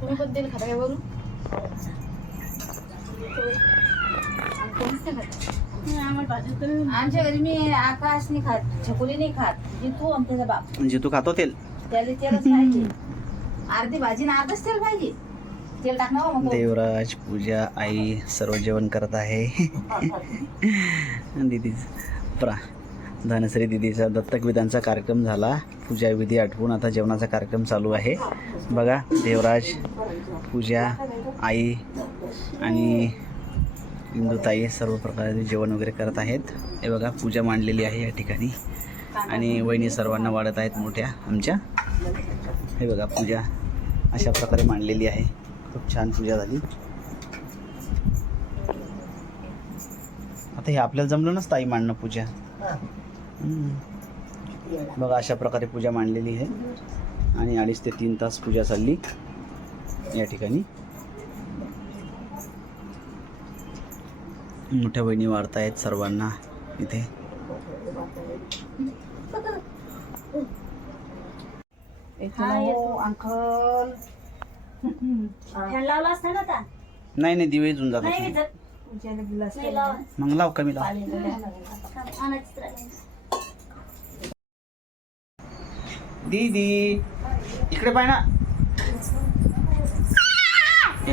तुम्ही पण तेल खाता आमच्या घरी मी आकाश नाही खात छकुली नाही खात जितू त्याचा बाप. म्हणजे तू खातो तेल? त्याला तेलच पाहिजे. अर्धी भाजी ना अर्धच तेल पाहिजे. तेल टाकणार मग तो. देवराज पूजा आई सर्व जेवण करत आहे. दिदीच. प्रा. धनश्री दिदीचा दत्तकविधांचा कार्यक्रम झाला. पूजा विधी आठवून आता जेवणाचा कार्यक्रम चालू आहे. बघा देवराज पूजा आई आणि इंदुताई सर्व प्रकारे जेवण वगैरे करत आहेत. हे बघा पूजा मांडलेली आहे या ठिकाणी. आणि वहिनी सर्वांना वाढत आहेत मोठ्या आमच्या. हे बघा पूजा अशा प्रकारे मांडलेली आहे. खूप छान पूजा झाली. आता हे आपल्याला जमलं नसतं आई मांडणं पूजा. बघा अशा प्रकारे पूजा मांडलेली आहे. आणि अडीच ते तीन तास पूजा चालली या ठिकाणी. मोठ्या बहिणी वाढतायत सर्वांना इथे. हो, अंकल. ना आता? नाही नाही दिवे जातात. नाही लावा. मग लाव कमी लाव. दीदी इकडे पाय ना. हे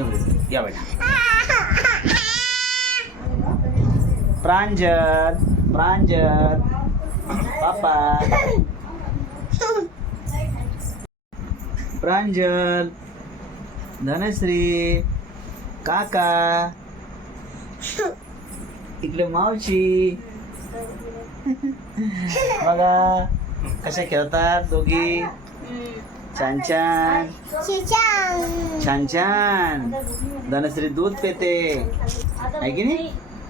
या बेटा प्रांजल प्रांजल. पापा प्रांजल धनश्री काका. इकडे मावशी. बघा. कशा खेळतात दोघी छान छान छान छान धनश्री दूध पेते। आहे की नाही?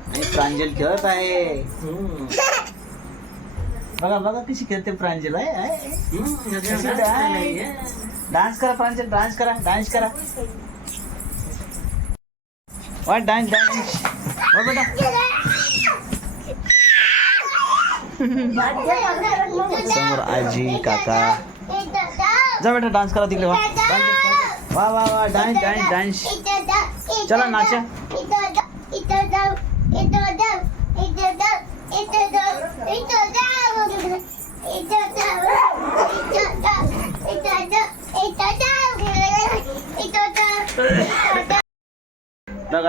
आणि प्रांजल खेळत आहे बघा बघा कशी खेळते प्रांजल आहे, आहे डान्स करा प्रांजल डान्स करा डान्स करा। वाट डान्स डान्स हो बेटा समोर आजी काका. जा बेटा डान्स करा तिकडे वा. वा वा वा डान्स डान्स डान्स चला नाचा.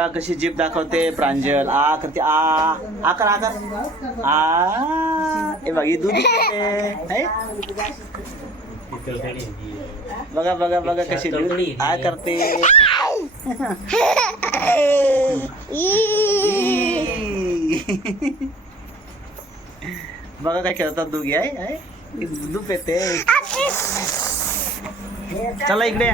बघा कशी जीप दाखवते प्रांजल. आ करते आ आ कर आ कर. आ हे बघ ही दूध. है? बघा बघा बघा कशी दूध आ करते. बघा काय खेळतात दोघी आहे दूध पेते चला इकडे.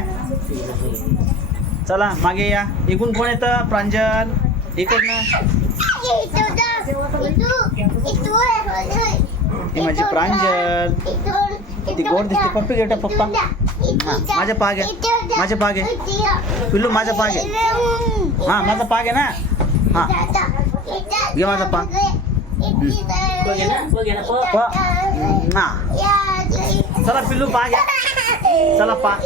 चला मागे या. एकूण कोण येतं? प्रांजल. इकडनं. माझी म्हणजे प्रांजल. ती गोड दिसते. पप्पी घेऊ पप्पा. हा माझ्या पाग आहे. माझ्या पाग आहे. पिल्लू माझा पाग आहे. हा माझा पाग आहे ना? हा. घे माझा पाग. प- ना. चला पिल्लू पाग आहे. चला पा.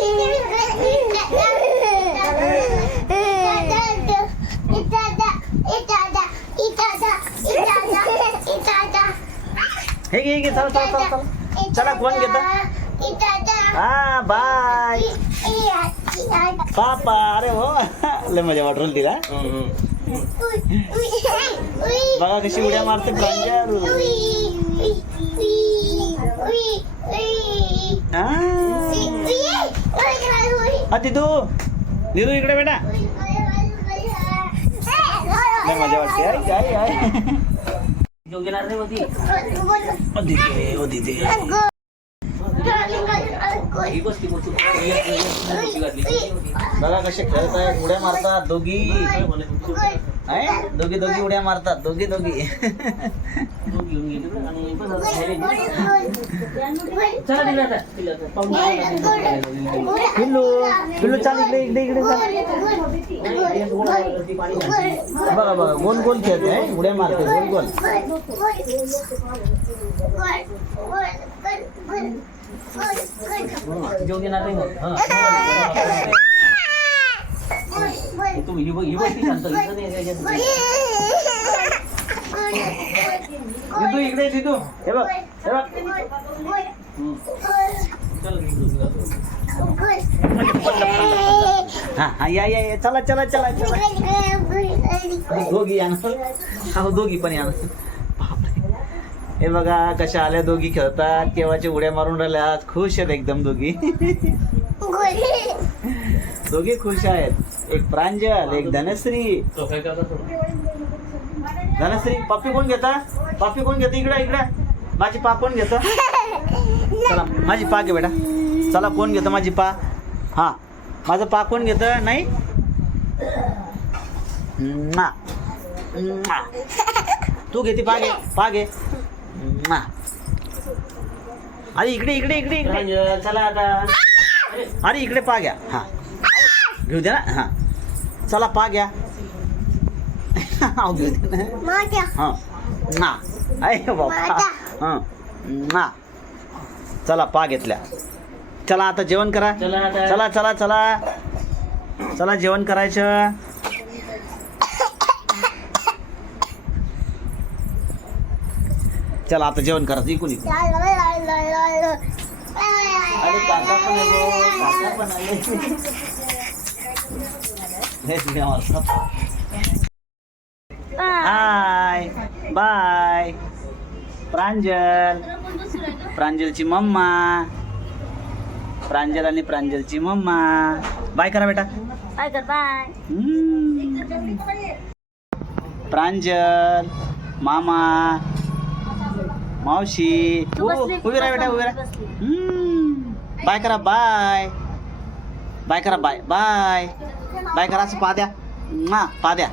हे घे घे चला चला चला चला. चला कोण घेत. हा बाय. पापा अरे हो. लय मजा वाटून तिला बघा कशी उड्या मारते प्रांजल हा. हा तिथू. दिदू इकडे बेटा. लय मजा वाटते. आई आई आई. ओ दिदे ओ दिदे बघा कसे खेळत आहेत उड्या मारतात दोघी. आहे? दोघी दोघी उड्या मारतात दोघी दोघी. पिल्लू पिल्लू चाल इकडे इकडे इकडे चाल बघा बघा गोल गोल खेळते आहे उड्या मारते गोल गोल जेवण येणार नाही मग. हा. तू ही बघ ही बघ ती शांत इथं इकडे ये, हे बघ हे बघ. हा हा या या या. चला चला चला चला. हो, दोघी या ना. हो दोघी पण या ना. बापरे. हे बघा कशा आल्या दोघी खेळतात. केव्हाच्या उड्या मारून राहिल्या खुश आहेत एकदम दोघी. दोघी खुश आहेत. एक प्रांजल एक धनश्री. धनश्री पप्पी कोण घेता? पप्पी कोण घेतं? इकडे इकडे. माझी पा कोण घेतं? चला माझी पा घे बेटा. चला कोण घेतं माझी पा? हा. माझं पा कोण घेतं? नाही? ना तू घेते पा घे पा घे. ना अरे इकडे इकडे इकडे इकडे. चला आता. अरे इकडे पा घ्या. हा. घेऊ दे ना. हा. चला पा घ्या. ना हा बाबा हा ना चला पा घेतल्या चला आता जेवण करा चला चला चला चला जेवण करायचं चला आता जेवण करायचं इकून इकून अरे काका पण आलो, काका पण आले. हे देवा. हाय बाय प्रांजल. प्रांजलची मम्मा. प्रांजल आणि प्रांजलची मम्मा. बाय करा बेटा. काय कर बाय. प्रांजल मामा मावशी. उभी राहा बेटा उभी राहा. बाय करा बाय बाय करा बाय बाय बाय करा असं पा द्या. मा पा द्या.